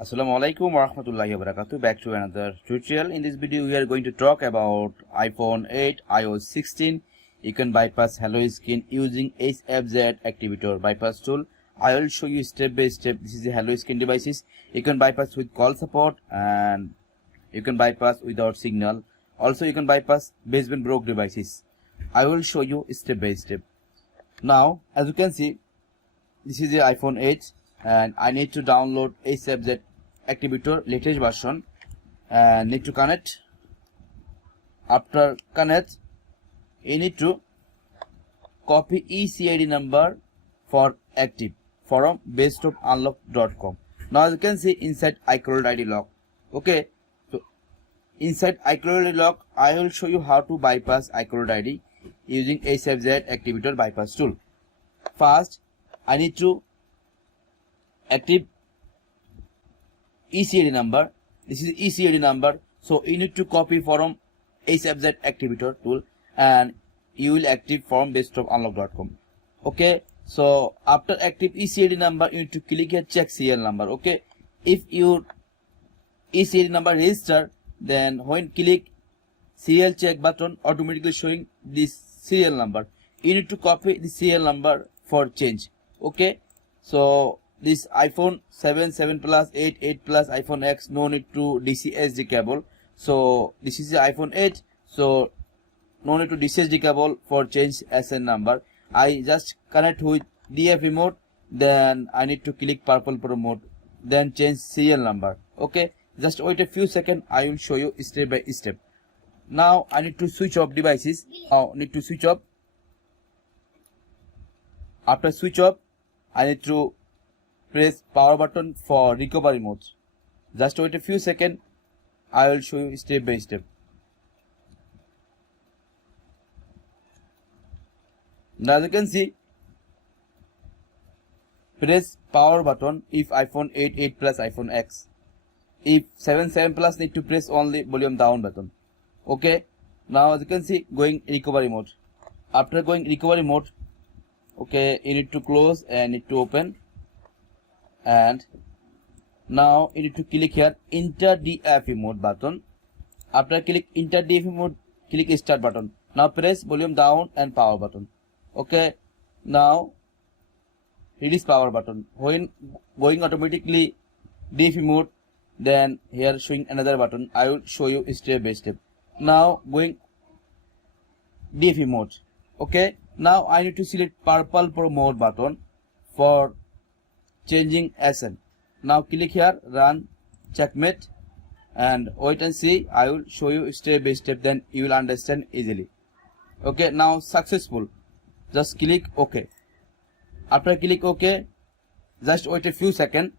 Assalamualaikum warahmatullahi wabarakatuh. Back to another tutorial. In this video we are going to talk about iPhone 8 iOS 16. You can bypass 𝐻𝐿𝑜 using 𝐻𝐹Z activator bypass tool. I will show you step by step. This is the 𝐻𝐿O devices. You can bypass with call support and you can bypass without signal. Also you can bypass baseband broke devices. I will show you step by step. Now as you can see, this is the iPhone 8 and I need to download 𝐻𝐹Z activator latest version and need to connect. After connect, you need to copy ECID number for active from 𝐵𝐴𝐻𝐿OCK.com. Now as you can see inside iCloud ID lock. Okay, so inside iCloud ID lock I will show you how to bypass iCloud ID using 𝐻𝐹Z activator bypass tool. First I need to active ECID number. This is ECID number, so you need to copy from 𝐻𝐹Z activator tool and you will active from 𝐵𝐴𝐻𝐿OCK.com. okay, so after active ECID number you need to click here check serial number. Okay, if your ECID number register, then when click serial check button, automatically showing this serial number. You need to copy the serial number for change. Okay, so this iPhone 7, 7 Plus, 8, 8 Plus, iPhone X, no need to DC SD cable. So this is the iPhone 8, so no need to DC SD cable for change SN number. I just connect with DFE mode, then I need to click purple pro mode, then change serial number. Okay, just wait a few seconds, I will show you step by step. Now I need to switch off devices. Need to switch off. After switch off, I need to press power button for recovery mode. Just wait a few seconds, I will show you step by step. Now as you can see, press power button if iPhone 8, 8 Plus, iPhone X. If 7, 7 Plus, need to press only volume down button. Okay, now as you can see, going recovery mode. After going recovery mode, okay, you need to close and need to open. And now you need to click here enter DFE mode button. After click enter DFE mode, click start button. Now press volume down and power button. Okay, now release power button. When going automatically DFE mode, then here showing another button. I will show you step by step. Now going DFE mode. Okay, now I need to select purple pro mode button for changing SN. Now click here run checkmate and wait and see. I will show you step by step, then you will understand easily. Okay, now successful. Just click OK. After click OK, just wait a few seconds.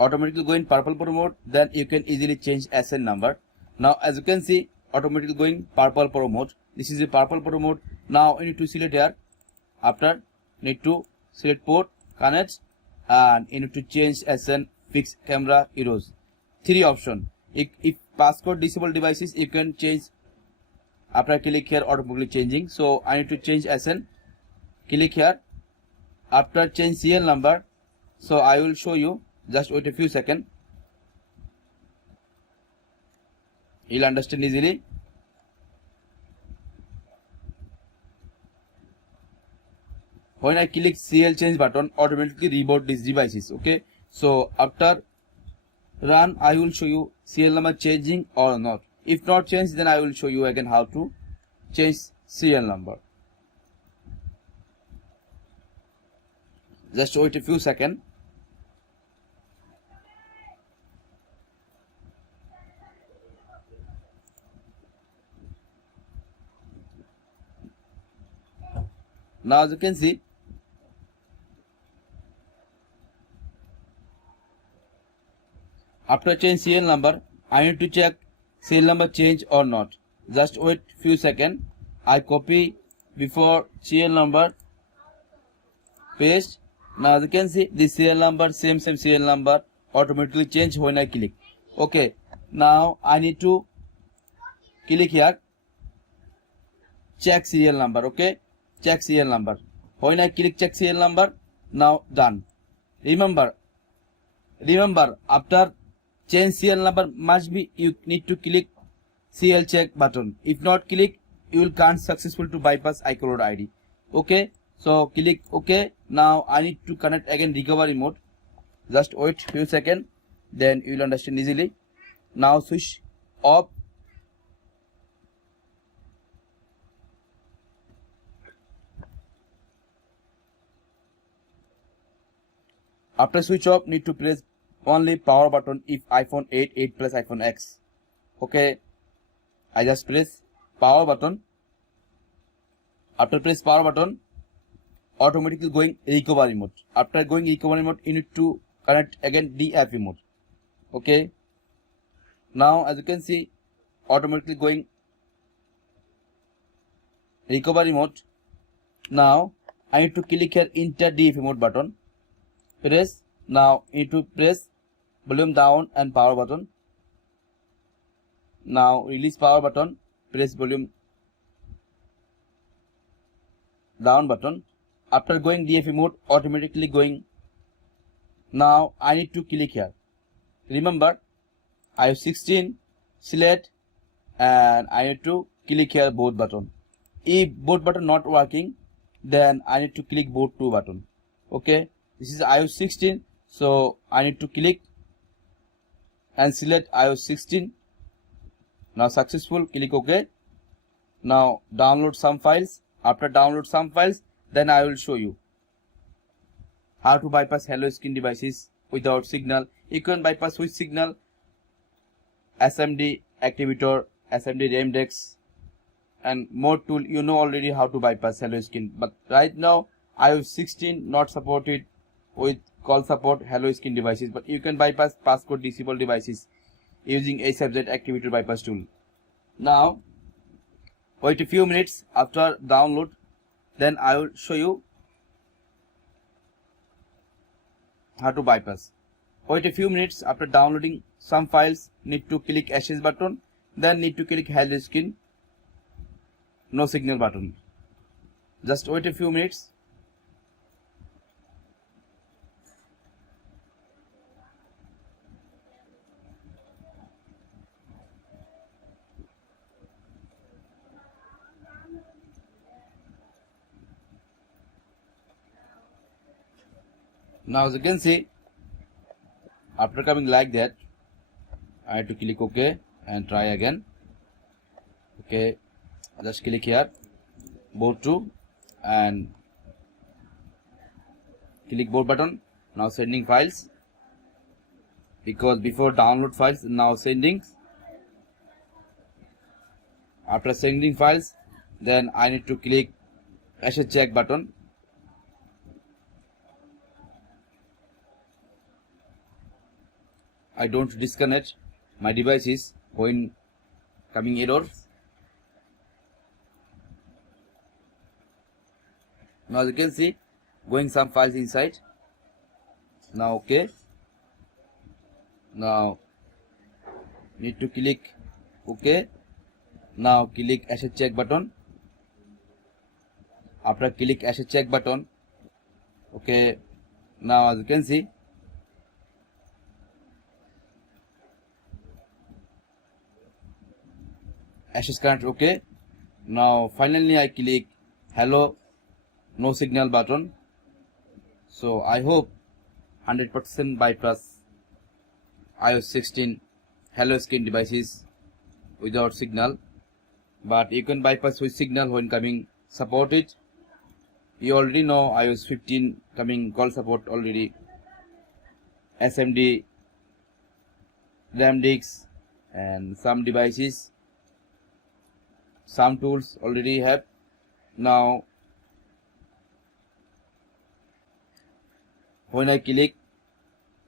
Automatically go in purple pro mode, then you can easily change SN number. Now as you can see, automatically going purple pro mode. This is the purple pro mode. Now you need to select here. After need to select port, connect, and you need to change SN, fix camera, erase. 3 option. If passcode disabled devices, you can change. After click here, automatically changing. So I need to change SN. Click here. After change serial number. So I will show you. Just wait a few seconds. You'll understand easily. When I click serial change button, automatically reboot these devices. Okay, so after run, I will show you serial number changing or not. If not changed, then I will show you again how to change serial number. Just wait a few seconds. Now as you can see, after change serial number, I need to check serial number change or not. Just wait few seconds. I copy before serial number, paste. Now as you can see, this serial number, same serial number automatically change when I click. Okay, now I need to click here check serial number. Okay, check serial number. When I click check serial number, now done. Remember after change serial number must be you need to click serial check button. If not click, you will can't successful to bypass iCloud ID. Okay, so click OK. Now I need to connect again recovery mode. Just wait few seconds, then you will understand easily. Now switch off. After switch off, need to press only power button if iPhone 8, 8 plus iPhone X. Okay, I just press power button. After press power button, automatically going recovery mode. After going recovery mode, you need to connect again DFE mode. Okay, now as you can see, automatically going recovery mode. Now I need to click here enter DFE mode button. Press. Now you need to press volume down and power button. Now release power button, press volume down button. After going DFE mode, automatically going. Now I need to click here. Remember iOS 16 select and I need to click here both button. If both button not working, then I need to click both two button. Okay, this is iOS 16, so I need to click and select iOS 16. Now successful, click OK. Now download some files. After download some files, then I will show you how to bypass 𝐻𝐻 devices without signal. You can bypass with signal, SMD activator, SMD 𝐸 and more tool. You know already how to bypass 𝐻𝐻, but right now iOS 16 not supported with call support 𝐻𝐻 devices, but you can bypass passcode disable devices using 𝐴𝐵𝐺 activator bypass tool. Now wait a few minutes after download, then I will show you how to bypass. Wait a few minutes after downloading some files, need to click ashes button, then need to click 𝐻𝐻 no signal button. Just wait a few minutes. Now as you can see, after coming like that, I have to click OK and try again. Okay, just click here both two and click both button. Now sending files, because before download files, now sending. After sending files, then I need to click asset check button. I don't disconnect my devices when coming error. Now as you can see, going some files inside. Now okay. Now need to click OK. Now click asset check button. After click asset check button, okay. Now as you can see, ashes current okay. Now finally I click hello no signal button. So I hope 100% bypass iOS 16 𝐻𝐻 devices without signal, but you can bypass with signal when coming supported. You already know iOS 15 coming call support already, SMD, RAM disks and some devices, some tools already have. Now when I click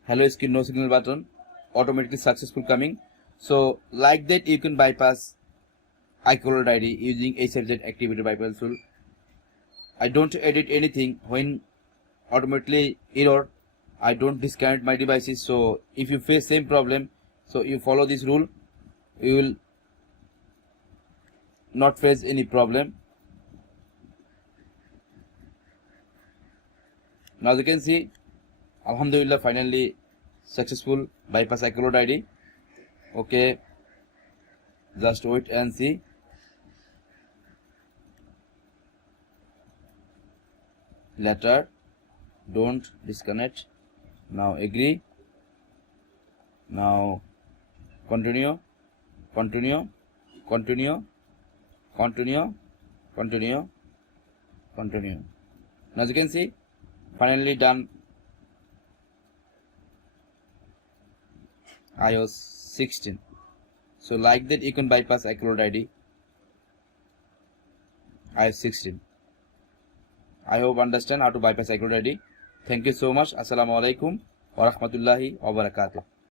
𝐻𝐻 no signal button, automatically successful coming. So like that you can bypass iCloud ID using 𝐴𝐵𝐺 activator bypass tool. I don't edit anything. When automatically error, I don't disconnect my devices. So if you face same problem, so you follow this rule, you will not face any problem. Now as you can see, Alhamdulillah, finally successful bypass iCloud ID. Okay, just wait and see. Letter, don't disconnect. Now agree. Now continue, continue, continue, continue, continue, continue. Now as you can see, finally done. iOS 16. So like that you can bypass iCloud ID. iOS 16. I hope understand how to bypass iCloud ID. Thank you so much. Assalamu alaikum wa rahmatullahi wa barakatuh.